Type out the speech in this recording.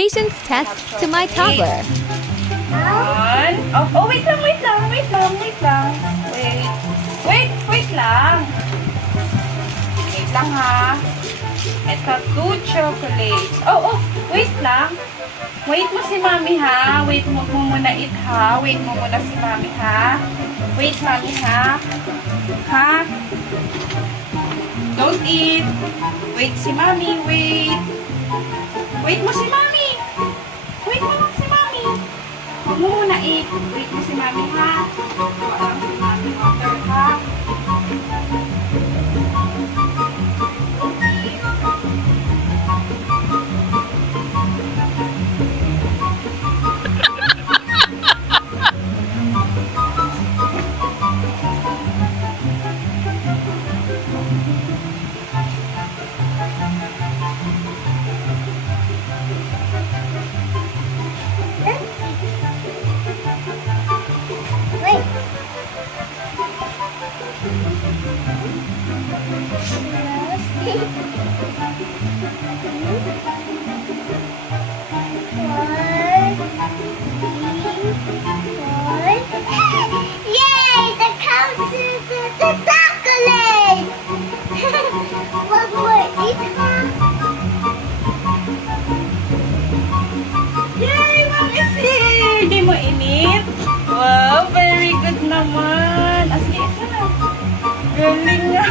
patience test to my toddler. One. Oh, wait lang. Wait. Wait lang. Wait lang ha. Ito, 2 chocolates. Oh, wait lang. Wait mo si Mami ha. Wait mo muna it ha. Wait mo muna si Mami ha. Wait, Mami ha. Ha? Don't eat. Wait si Mami. Wait. Wait mo si Mami. Wait mo lang si Mami. Huwag mo muna eat. Wait mo si Mami ha. Huwag lang si Mami water ha. Yay! The count is the chocolate! One more, eat one. Yay! Mami Sil! Di mo init? Wow, very good naman. Sige, ito na. Galing nga.